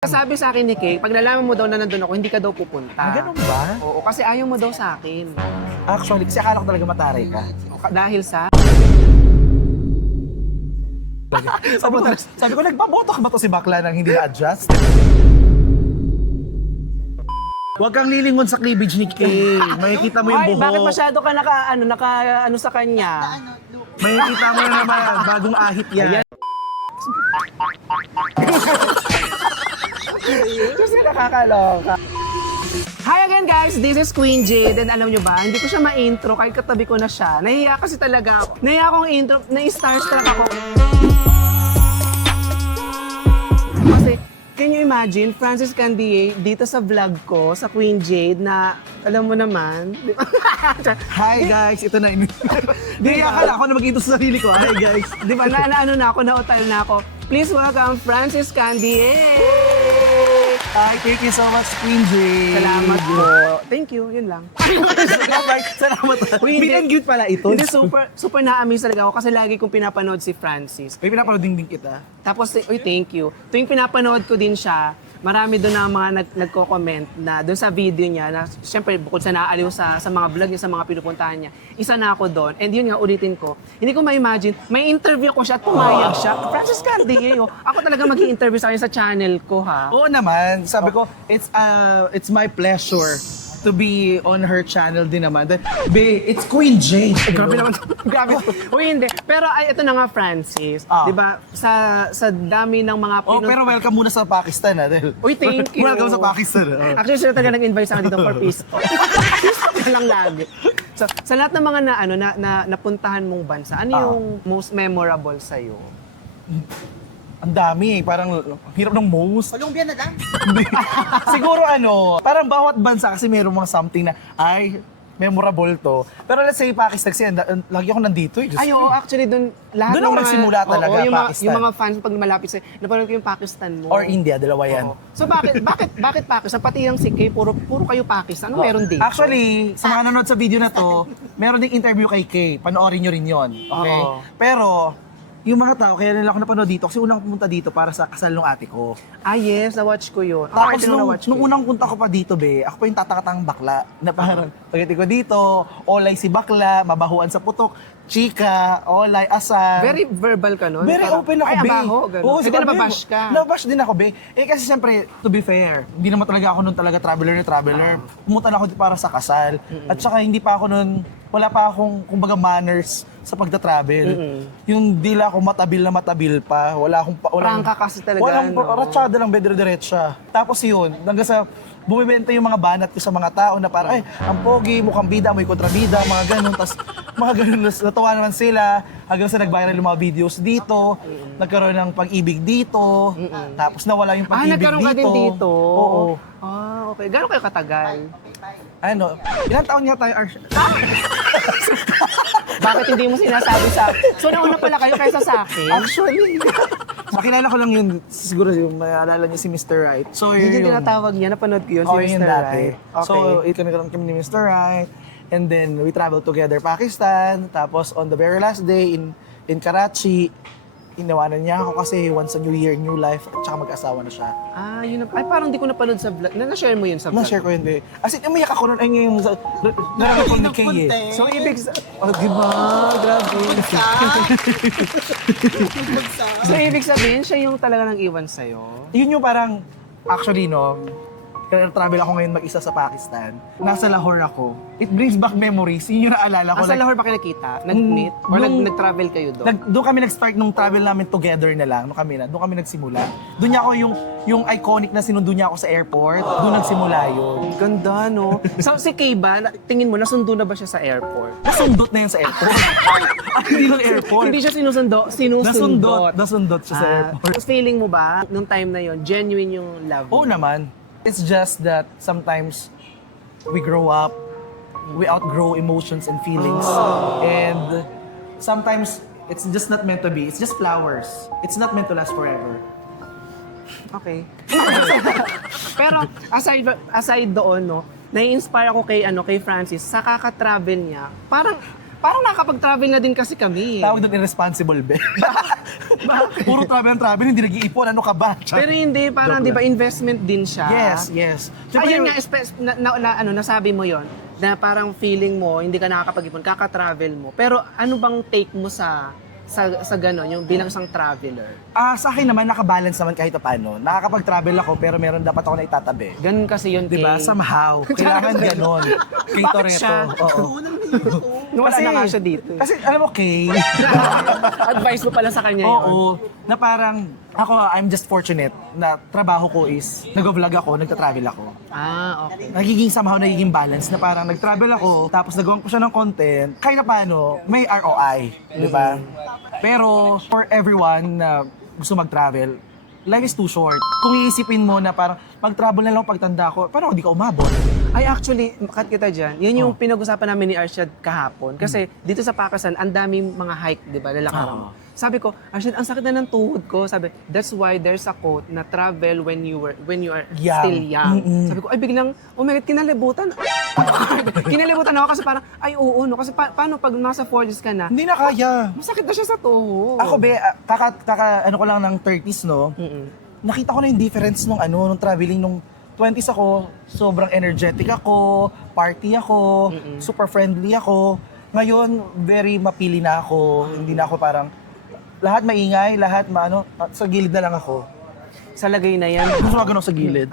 Sabi sa akin ni Kay, pag nalaman mo daw na nandun ako, hindi ka daw pupunta. Ganun ba? Oo, kasi ayaw mo daw sa akin. Actually, kasi akala ko talaga mataray ka. Dahil sa... Sabi ko, nagbaboto ka ba to si bakla nang hindi na-adjust? Huwag kang lilingon sa cleavage ni Kay. Makikita mo yung Hoy, buhok. bakit masyado ka naka sa kanya? Makikita mo na naman, bagong ahit yan. Kasi nakakaloka. Hi again guys, this is Queen Jade and alam nyo ba, hindi ko siya ma-intro kahit katabi ko na siya. Nahiya kasi talaga ako. Nahiya akong intro, na-starstruck ako. Kasi, can you imagine, Francis Candier dito sa vlog ko, sa Queen Jade na, alam mo naman, di ba? Hi guys, ito na. Di akala ko na mag-intro sa sarili ko. Hi guys. Di ba, naano na ako, nautal na ako. Please welcome Francis Candier! Hi, thank you so much, Queen Jade. Salamat po. Thank you, yun lang. Salamat. Uy, Meet and greet pala ito. Hindi, super na-amaze talaga ako kasi lagi kong pinapanood si Francis. May pinapanood din kita. Tapos, uy, thank you. Tuwing pinapanood ko din siya, marami doon na mga nagko-comment na doon sa video niya na siyempre bukod sa naaaliw sa mga vlog niya, sa mga pinupuntahan niya, isa na ako doon. And yun nga, ulitin ko, hindi ko ma-imagine, may interview ko siya at pumayag siya. Francis Candier, ako talaga mag-i-interview sa kanya sa channel ko, ha? Oo naman. Sabi ko, it's my pleasure to be on her channel din naman. Be, it's Queen Jade. Grabe naman. Grabe. Uy, hindi. Pero ay, ito na nga, Francis. Di ba, sa dami ng mga Oh, pero welcome muna sa Pakistan, Dahil. Uy, thank you. Welcome sa Pakistan. Actually, sila talaga nag-invite sa akin dito for peace talk. Peace talk na lang lagi. So, sa lahat ng mga napuntahan mong bansa, ano yung most memorable sa'yo? Ang dami parang hirap ng most. Colombia na lang. Siguro parang bawat bansa kasi mayroong mga something na, memorable to. Pero let's say Pakistan kasi lagi ako nandito eh. Ay, oo, actually, lahat Doon ako nagsimula talaga, Pakistan. Yung mga fans, pag malapit sa'yo, napanood ko yung Pakistan mo. Or India, dalawa yan. Oo. So, bakit Pakistan? Pati yung si Kay, puro kayo Pakistan. Ano meron dito? Actually, sa mga nanonood sa video na to, meron ding interview kay Kay. Panoorin nyo rin yon. Okay? Oo. Pero, yung mga tao, kaya nila ako napanood dito kasi unang pumunta dito para sa kasal ng ate ko. Ah, yes, na-watch ko yun. Tapos Na-watch ko nung yun. unang punta ko pa dito, ako pa yung tatakatang bakla. Na parang, pagdating ko dito, olay si bakla, mabahuan sa putok, chika, olay, asal. Very verbal ka nun? Very Parang, open ako, ay, be. abaho, gano'n. Oo, Hindi sabi nababash mo, ka. Nababash din ako, be. Kasi siyempre, to be fair, hindi naman talaga ako nun talaga traveler. Pumunta na ako para sa kasal. At saka hindi pa ako nun, wala pa akong, kumbaga, manners sa pagda-travel. Yung dila ko matabil pa. Wala akong... Prangka kasi talaga, Walang no? ratsyada lang, bedre-diretsa. Tapos yun, hanggang sa bumibenta yung mga banat ko sa mga tao na parang, ay, ang pogi, mukhang bida, may kontrabida, mga ganun. Tapos mga ganun, natawa naman sila. Hanggang sa nag-viral yung mga videos dito. Nagkaroon ng pag-ibig dito. Tapos nawala yung pag-ibig nagkaroon ka din dito? Oo. Ah, okay. Gano'n kayo katagal? Ilang taon nga tayo, Arsh? Bakit hindi mo sinasabi sa akin? So, nauna pala kayo kaysa sa akin? Actually, makilala ko lang yun, siguro yung maalala niyo si Mr. Right. So, Hindi yun tinatawag niya, napanood ko yun, Oo, si yun Mr. dati. Right. Okay. So, nagkaroon kami ni Mr. Right. And then, we traveled together Pakistan. Tapos, on the very last day in Karachi, inawanan niya ako kasi once a new year, new life, at saka mag-asawa na siya. Ah, yun na. Ay, parang di ko napanood sa vlog. Na-share mo yun sa vlog? Na-share ko yun, de. As in, umiyak ako nun. Ay, ngayon, nararamdaman ko ni Kay eh. So, ibig di ba? Grabe. So, ibig sabihin, siya yung talaga nang iwan sa'yo? Yun yung parang, actually, travel ako ngayon mag-isa sa Pakistan. Nasa Lahore ako. It brings back memories. Yun yung naalala ko. Sa Lahore ba kayo nakita? Nag-meet? Or nag-travel kayo doon? Doon kami nag-start nung travel namin together na lang. Doon kami nagsimula. Doon niya ako yung iconic na sinundo niya ako sa airport. Doon nagsimula yun. Ganda, no? So, si Kay ba, tingin mo, nasundo na ba siya sa airport? Nasundot na yun sa airport. Hindi lang airport. Hindi siya sinusundo, sinusundot. Nasundot siya sa airport. Feeling mo ba, nung time na yon, genuine yung love mo? Oo naman. It's just that sometimes we grow up, we outgrow emotions and feelings. And sometimes it's just not meant to be. It's just flowers. It's not meant to last forever. Okay. Pero aside doon, no, nai-inspire ako kay Francis sa kaka-travel niya. Parang parang nakapag-travel na din kasi kami. Tawag doon irresponsible, be. Bakit? Puro travel, hindi nag-iipon. Ano ka ba? Pero hindi, parang di ba investment din siya. Yes. Ayun nga, nasabi mo yon na parang feeling mo, hindi ka nakakapag-ipon, kaka-travel mo. Pero ano bang take mo sa gano'n, yung bilang isang traveler? Sa akin naman, nakabalance naman kahit paano. Nakakapag-travel ako, pero meron dapat ako na itatabi. Ganun kasi yun, Diba? Kay. Somehow. Kailangan ganon. Kay Bakit Toretto. siya? Oo. Wala na nga siya dito. Kasi alam mo, Kay, Advice mo pala sa kanya yun. oo, na parang, ako, I'm just fortunate na trabaho ko is, nag-vlog ako, nagta-travel ako. Okay. Nagiging balance na parang nag-travel ako, tapos nagawa ko siya ng content, kahit na paano, may ROI, di ba? Pero for everyone na gusto mag-travel, life is too short. Kung iisipin mo na parang mag-travel na lang pagtanda ko, parang hindi ka umabot. Ay, actually, cut kita dyan. Yun yung pinag-usapan namin ni Arshad kahapon. Kasi dito sa Pakistan, ang daming mga hike, di ba, lalakaran mo. Sabi ko, Arshad, ang sakit na ng tuhod ko. Sabi, that's why there's a quote na travel when you are Young. still young. Sabi ko, ay biglang, oh my God, kinalibutan. Kinalibutan ako kasi parang, ay oo, no. Kasi paano pag nasa 40s ka na, Hindi na kaya. masakit na siya sa tuhod. Ako be, ano ko lang ng 30s, no? Nakita ko na yung difference nung traveling nung 20s ako, sobrang energetic ako, party ako, super friendly ako. Ngayon, very mapili na ako. Hindi na ako parang, lahat maingay, lahat sa gilid na lang ako. Sa lagay na yan. Gusto ako sa gilid.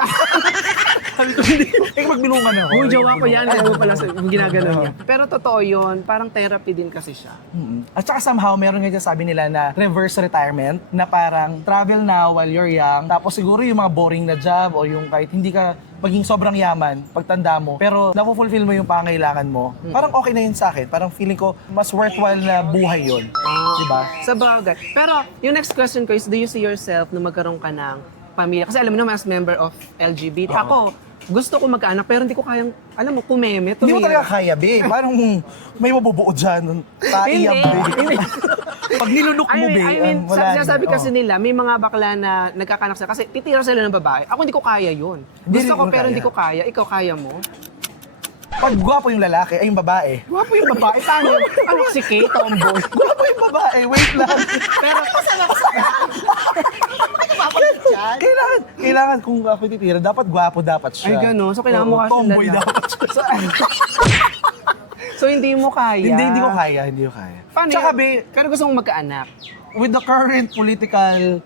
Sabi ko, hindi. Magbinungan ako. Yung jowa ko yan, alam mo pala yung ginagano niya. Pero totoo yun, parang therapy din kasi siya. At saka somehow, meron nga sabi nila na reverse retirement, na parang travel now while you're young, tapos siguro yung mga boring na job o yung kahit hindi ka maging sobrang yaman pagtanda mo, pero nafu-fulfill mo yung pangailangan mo, parang okay na yun sa akin. Parang feeling ko, mas worthwhile na buhay yun. Diba? Sa bagay. Pero yung next question ko is, do you see yourself na magkaroon ka ng pamilya? Kasi alam mo naman, as member of LGBT, ako, gusto ko magkaanak, pero hindi ko kayang, alam mo, kumeme. Hindi mo talaga kaya, be. Parang may mabubuo dyan. Taiyab, be. Pag nilunok mo, be, wala na. sabi kasi nila, may mga bakla na nagkakanak sila kasi titira sila ng babae. Ako hindi ko kaya yun. Hindi Gusto ko rin pero kaya. hindi ko kaya. Ikaw kaya mo? Pag gwapo yung lalaki, ay yung babae. Gwapo yung babae. Paano? Ano si Kay, tomboy? Gwapo yung babae, wait lang. Pero, Kailangan kung ako titira, dapat gwapo dapat siya. ay gano'n. So, kailangan mo Oo, kasi tomboy lalaki. dapat siya. So, hindi mo kaya? Hindi ko kaya. Paano Tsaka, yun? be, Pero gusto mong magkaanak? with the current political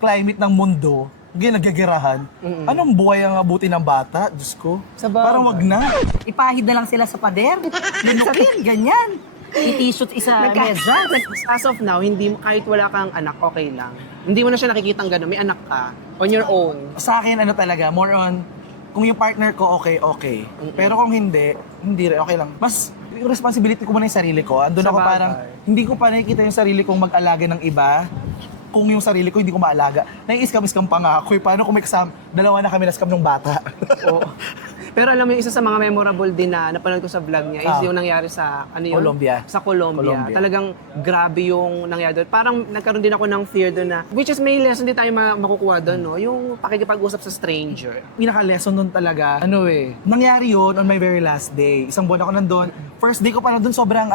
climate ng mundo, ginagagirahan, anong buhay ang abuti ng bata? Diyos ko. Sa bagay. Parang wag na. Ipahid na lang sila sa pader. Linukin, ganyan. I-t-shirt isa medya. As of now, hindi mo, kahit wala kang anak, okay lang. Hindi mo na siya nakikitang gano'n. May anak ka, on your own. Sa akin, talaga, more on, kung yung partner ko, okay. Pero kung hindi rin, okay lang. Mas, yung responsibility ko muna yung sarili ko. Andun Sa ako bagay. parang, hindi ko pa nakikita yung sarili kong mag-alaga ng iba. Kung yung sarili ko, hindi ko maalaga. Nai-scam pa nga ako. Paano kung may kasama, dalawa na kami na-scam ng bata. Oo. Pero alam mo, isa sa mga memorable din na napanood ko sa vlog niya is yung nangyari sa, Colombia. Sa Colombia. Colombia. Talagang grabe yung nangyari doon. Parang nagkaroon din ako ng fear doon na, which is may lesson din tayo makukuha doon, no? Yung pakikipag-usap sa stranger. Pinaka-lesson nun talaga, nangyari yun on my very last day. Isang buwan ako nandun. First day ko pa nandun, sobrang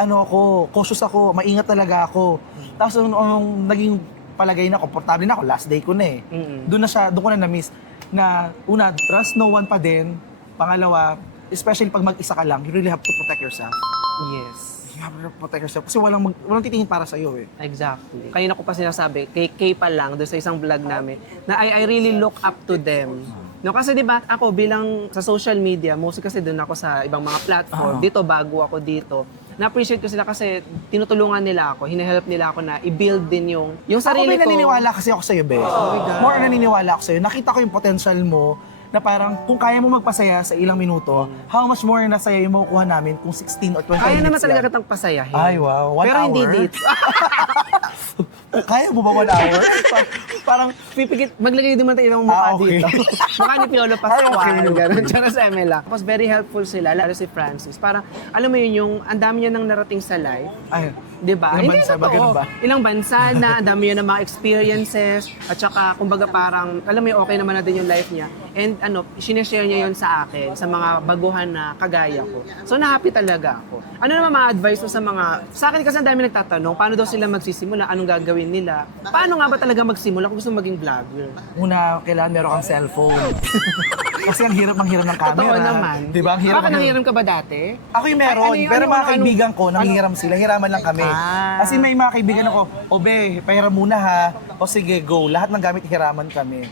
cautious ako, maingat talaga ako. Tapos nung naging palagay na, komportable na ako, last day ko na eh. Doon ko na na-miss na una, trust no one pa din. Pangalawa, especially pag mag-isa ka lang, you really have to protect yourself. Yes. You have to protect yourself kasi walang titingin para sa'yo eh. Exactly. Kanina ko pa sinasabi, kay pa lang, doon sa isang vlog namin, na I really look up to them. No, kasi di ba ako bilang sa social media, mostly kasi doon ako sa ibang mga platform, dito bago ako dito. Na-appreciate ko sila kasi tinutulungan nila ako, hinahelp nila ako na i-build din yung sarili Ako may ko. naniniwala kasi ako sa'yo, Be. More naniniwala ako sa'yo. Nakita ko yung potential mo na parang kung kaya mo magpasaya sa ilang minuto, how much more na saya yung makukuha namin kung 16 or 20 Kaya minutes naman talaga yan. kitang pasayahin. Ay, wow. 1 Pero hour? hindi dito. Kaya mo ba 1 hour? Parang pipikit, maglagay din man tayo ng mukha okay. dito. Mukha ni Piolo Pascual, Ay, okay. gano'n, tsaka sa Emela. Tapos very helpful sila, lalo si Francis. Parang, alam mo yun, yung ang dami niya nang narating sa life. Ay, Di ba? Ilang bansa ba? Ganun ba? Ilang bansa na, ang dami yun ng mga experiences, at saka, kumbaga parang, alam mo yung okay naman na din yung life niya. And sineshare niya yon sa akin, sa mga baguhan na kagaya ko. So na-happy talaga ako. Ano naman ma-advise mo sa akin kasi ang dami nagtatanong, paano daw sila magsisimula, anong gagawin nila? Paano nga ba talaga magsimula kung gusto maging vlogger? Una, kailangan meron kang cellphone. Kasi ang hirap manghiram ng camera. Totoo naman. Diba? Ang hirap Bakit nanghiram ka ba dati? Ako yung meron, pero mga kaibigan ko, nanghihiram sila, hiraman lang kami. Ah. Kasi may mga kaibigan ako, be, pahiram muna ha. O sige, go. Lahat ng gamit hiraman kami.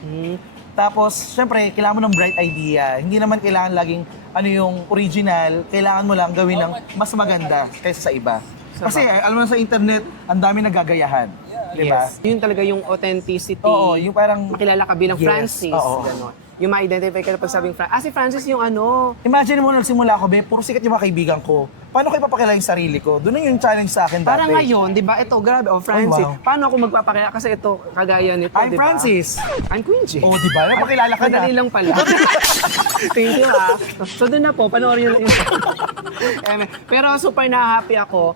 Tapos, syempre, kailangan mo ng bright idea. Hindi naman kailangan laging yung original. Kailangan mo lang gawin ng mas maganda kaysa sa iba. Kasi alam mo na sa internet, ang dami nagagayahan. Diba? Yes. Yun talaga yung authenticity. Oo, yung parang... Makilala ka bilang Yes, Francis. oo. Ganon. Yung ma-identify ka na pag sabing Francis. Si Francis yung Imagine mo, nagsimula ako, be, puro sikat yung mga kaibigan ko. Paano ko ipapakilala yung sarili ko? Doon na yung challenge sa akin dati. Parang ngayon, di ba? Ito, grabe. Francis. wow. Paano ako magpapakilala? Kasi ito, kagaya nito, I'm di ba? Francis. I'm Queen J. Oh, di ba? Napakilala ka na. Madali lang pala. Thank you, So, doon na po. Panoorin nyo lang yun. Pero super na-happy ako.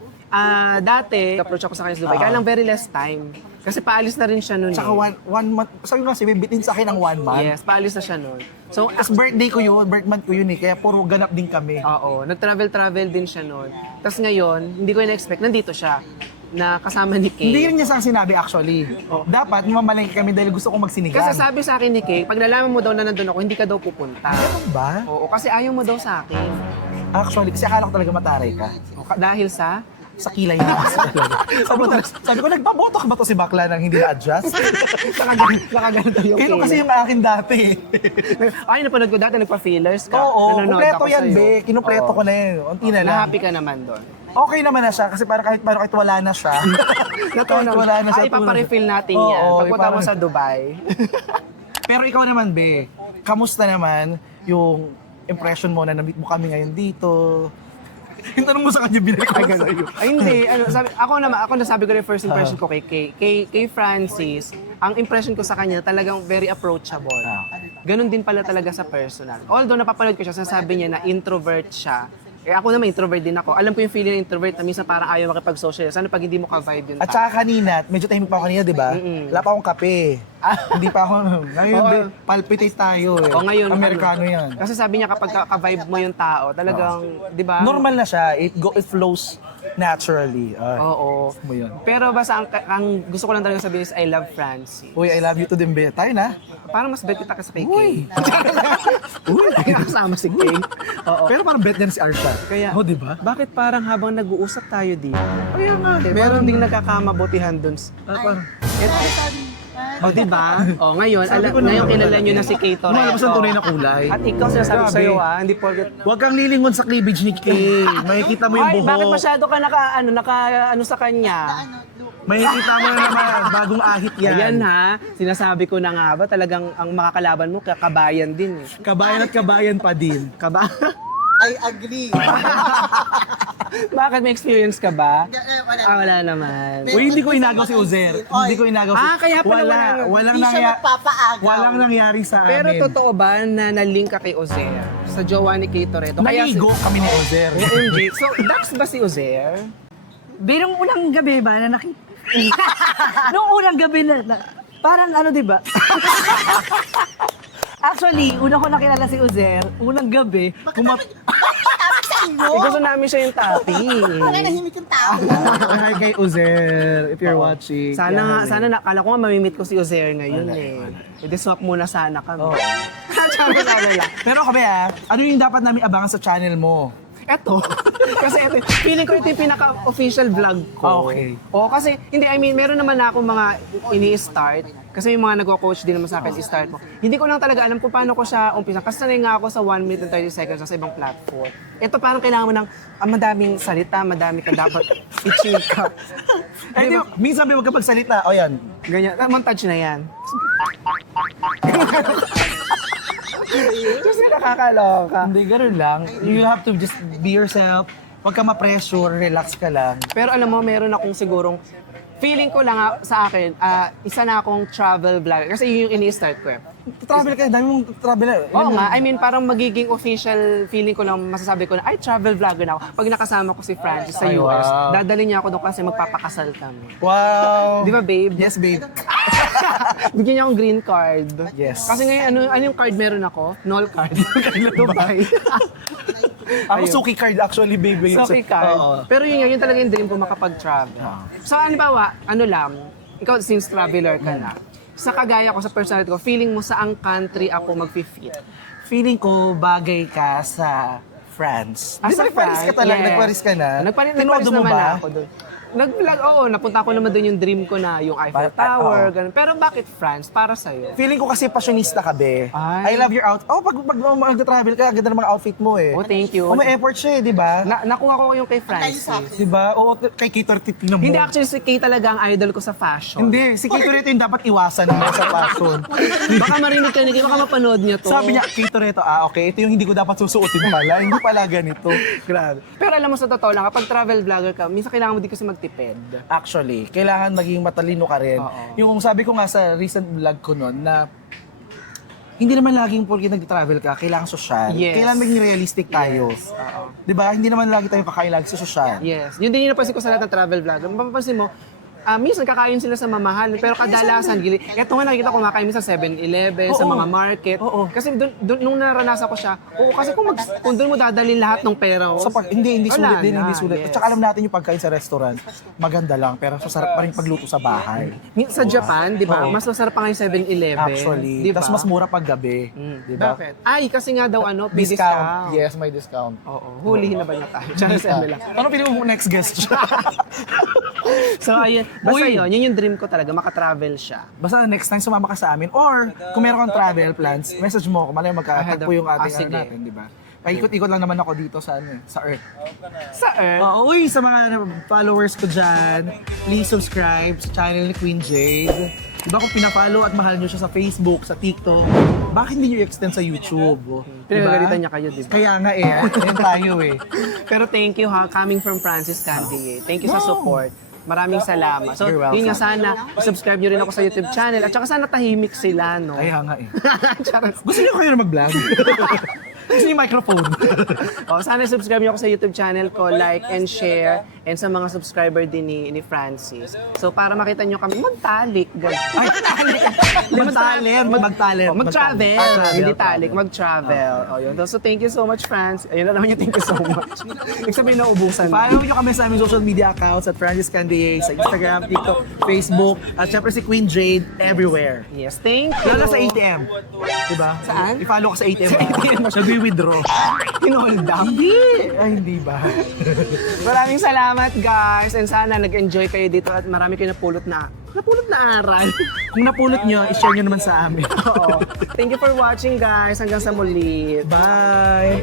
Dati, approach ako sa kanya sa Dubai. Kaya lang very less time. Kasi paalis na rin siya noon. Tsaka one month, sabi ko kasi, may bitin sa akin ng 1 month. Yes, paalis na siya noon. So, As birthday ko yun, birth month ko yun eh, kaya puro ganap din kami. oo, nag-travel din siya noon. Tapos ngayon, hindi ko na-expect, nandito siya na kasama ni Kay. Hindi rin niya sa akin sinabi actually. Dapat mamalengke kami dahil gusto kong magsinigang. Kasi sabi sa akin ni Kay, pag nalaman mo daw na nandun ako, hindi ka daw pupunta. Ganun ba? Oo, kasi ayaw mo daw sa akin. Actually, kasi akala ko talaga mataray ka. Dahil sa... Sa kilay niya kasi talaga. sabi ko, nagbabotok ba to si bakla nang hindi na-adjust? Nakaganto yung Ito kasi Kay. yung akin dati. Ay, napanood ko dati, nagpa-fillers ka. Oo, Nanonood kumpleto ako yan, sa'yo. be. Kinumpleto Oo. ko na yun. Unti na lang. Na-happy ka naman doon. Okay naman na siya kasi parang kahit wala na siya. kahit wala na siya. Ipapa-refill natin Oo, yan. Pagpunta mo parang- sa Dubai. Pero ikaw naman, be. Kamusta naman yung impression mo na na-meet mo kami ngayon dito? Yung tanong mo sa kanya, binalik ko lang sa'yo. Ay, hindi. Ako nasabi ko rin first impression ko kay Francis, ang impression ko sa kanya talagang very approachable. Ganun din pala talaga sa personal. Although napapanood ko siya, sasabi niya na introvert siya. Ako naman, introvert din ako. Alam ko yung feeling ng introvert na minsan parang ayaw makipag-social. Sana pag hindi mo ka-vibe yun. At saka kanina, medyo tahimik pa ako kanina, di ba? Wala pa akong kape. Hindi pa ako, ngayon, Oo. be, palpitate tayo eh. O ngayon, Amerikano yan. Kasi sabi niya kapag ka-vibe mo yung tao, talagang, di ba? Normal na siya, it flows naturally. Oo. mo yun. Pero basta ang gusto ko lang talaga sabihin is I love Francis. Uy, I love you to din, be. Tayo na. Parang mas bet kita kasi kay Uy. Kay. Uy. Kasama si Kay. Oo. Pero parang bet niya si Arsha. Kaya, Oh, di ba? bakit parang habang nag-uusap tayo dito? Kaya nga. Meron ding nagkakamabutihan dun. Parang, O, di ba? O, ngayon, ngayon kilala nyo na si Kay Toretto. lumalabas ang tunay na kulay. At ikaw, sinasabi ko Grabe. sa'yo hindi porket... Huwag kang lilingon sa cleavage ni Kay. Makikita mo yung Ay, buhok. bakit masyado ka naka sa kanya? Makikita mo na naman, bagong ahit yan. Ayan ha, sinasabi ko na nga ba, talagang ang makakalaban mo, kabayan din eh. Kabayan at kabayan pa din. I agree. Bakit may experience ka ba? Wala naman. Uy, hindi ko inagaw si Uzer. Hindi ko inagaw si... Kaya pala walang Hindi siya magpapaagaw. Walang nangyari sa Pero amin. totoo ba na na-link ka kay Ozer sa jowa ni Kay Toretto? Naligo kami ni Uzer. OMG. So, Dax ba si Ozer? Nung unang gabi ba na nakita? Nung unang gabi parang ano, di ba? Actually, una ko nakilala si Uzer, unang gabi, Gusto namin siya yung topic. Wala nahimik yung tao. Hi kay Uzer, if you're watching. Sana nakala ko nga mamimit ko si Ozer ngayon eh. I-swap muna sana kami. Sabi lang. Pero kami ano yung dapat namin abangan sa channel mo? Eto. Kasi ito, feeling ko ito yung pinaka-official vlog ko. Okay. Oo, kasi, hindi, meron naman na akong mga ini-start. Kasi yung mga nagko-coach din naman sa akin, i-start mo. Hindi ko lang talaga alam kung paano ko siya umpisa. Kasi sanay nga ako sa 1 minute and 30 seconds sa ibang platform. Ito parang kailangan mo ng madaming salita, madami ka dapat i-chika. Eh, di, minsan may magkapagsalita. O yan. Ganyan. Montage na yan. Kasi nakakaloka. Hindi, ganun lang. You have to just be yourself. Huwag ka ma-pressure, relax ka lang. Pero alam mo, meron akong sigurong feeling ko lang sa akin, isa na akong travel vlogger. Kasi yun yung ini-start ko eh. Travel ka, dami mong travel. Oo nga, I mean parang magiging official feeling ko lang, masasabi ko na, ay, travel vlogger na ako. Pag nakasama ko si Francis sa Ay, US, wow. dadalhin niya ako doon kasi magpapakasal kami. Wow. Di ba, babe? Yes, babe. Bigyan niya akong green card. Yes. Kasi ngayon, ano yung card meron ako? Null card. Dubai. Ako Ayun. suki card actually, baby. Suki card. Oo. Pero yun talaga yung dream ko, makapag-travel. So, halimbawa, ano lang, ikaw since traveler ka na, sa kagaya ko, sa personality ko, feeling mo saang country ako mag-fit? Feeling ko bagay ka sa France. Di ba sa nagparis ka talaga? yes. Nagparis ka na? Nagparis Tinodo mo naman ba? ako doon. Nag-vlog, oo, napunta ko naman doon yung dream ko na yung Eiffel Tower, ganun. Pero bakit France? Para sa'yo? Feeling ko kasi passionista ka, be. Ay. I love your outfit. Oh, pag mag-travel ka, ganda ng mga outfit mo eh. Oh, thank you. Oh, may effort siya eh, di ba? Nakuha ko yung kay Francis. Di ba? Oo, kay Kator titignan mo. Hindi, actually, si Kay talaga ang idol ko sa fashion. Hindi, si Kator ito yung dapat iwasan mo sa fashion. Baka marinig ka ni Kay, baka mapanood niya to. Sabi niya, Kator ito, okay, ito yung hindi ko dapat susuotin pala. Hindi pala ganito. Grabe. Pero alam mo sa totoo lang, kapag travel vlogger ka, minsan kailangan mo din kasi magtipid. Actually, kailangan maging matalino ka rin. Oo. Yung sabi ko nga sa recent vlog ko noon na hindi naman laging porque nag-travel ka, kailangan social. Yes. Kailangan maging realistic tayo. Oo. 'Di ba? Hindi naman lagi tayo kakain lagi sa social. Yes. Yun din yung napansin ko sa lahat ng travel vlogger. Mapapansin mo, minsan kakain sila sa mamahal, pero kadalasan, eto nga nakikita ko kumakain minsan sa 7-Eleven, sa Oo. mga market. Oo. Kasi nung naranasan ko siya, kasi kung doon mo dadalhin lahat ng pera mo, So pag hindi wala sulit din, na, hindi sulit. yes. At saka alam natin yung pagkain sa restaurant, maganda lang, pero masarap pa rin pagluto sa bahay. Sa Japan, di ba, Oo. mas masarap pa nga yung 7-Eleven. Actually. di ba? Tapos mas mura pag gabi. Di ba? Bakit? Ay, kasi nga daw may Discount. Yes, may discount. Oo, hulihin na ba niya tayo? Tsaka sa lang. Ano pili mo next guest siya? So, ayun. Basta Uy. yun yung dream ko talaga, makatravel siya. Basta next time sumama ka sa amin or kung meron kang travel plans, message mo ako. Malay magkatagpo yung ating sige. natin, di ba? Paikot-ikot lang naman ako dito sa sa Earth. Sa Earth, Oo, uy, sa mga followers ko dyan, please subscribe sa channel ni Queen Jade. Diba kung pina-follow at mahal nyo siya sa Facebook, sa TikTok, bakit hindi nyo i-extend sa YouTube? pinagagalitan niya kayo, di ba? Kaya nga eh, ayan tayo eh. Pero thank you ha, coming from Francis Candy. Thank you sa support. Maraming salamat. So, You're welcome. yun nga sana, subscribe nyo rin ako sa YouTube channel. At saka sana tahimik sila, no? Kaya nga eh. Charot. Gusto nyo kayo na mag-vlog? Gusto nyo yung microphone? Sana subscribe nyo ako sa YouTube channel ko, like and share, and sa mga subscriber din ni Francis. So, para makita nyo kami, magtalik. Ay, magtalent. Mag-travel. Travel, Hindi talik, mag-travel. O, yun. So, thank you so much, Francis. Ayun na naman yung thank you so much. Ibig sabihin na ubusan. Follow nyo kami sa aming social media accounts at Francis Candier, sa Instagram, TikTok, Facebook, at syempre si Queen Jade everywhere. Yes, thank you. Lalo sa ATM. Diba? Saan? I-follow ko sa ATM. Nag-withdraw. Hinold up. Hindi. Ay, hindi ba? Maraming salamat, guys. And sana nag-enjoy kayo dito at marami kayo napulot na aral. Kung napulot nyo, i-share nyo naman sa amin. Oo. Thank you for watching, guys. Hanggang sa muli. Bye!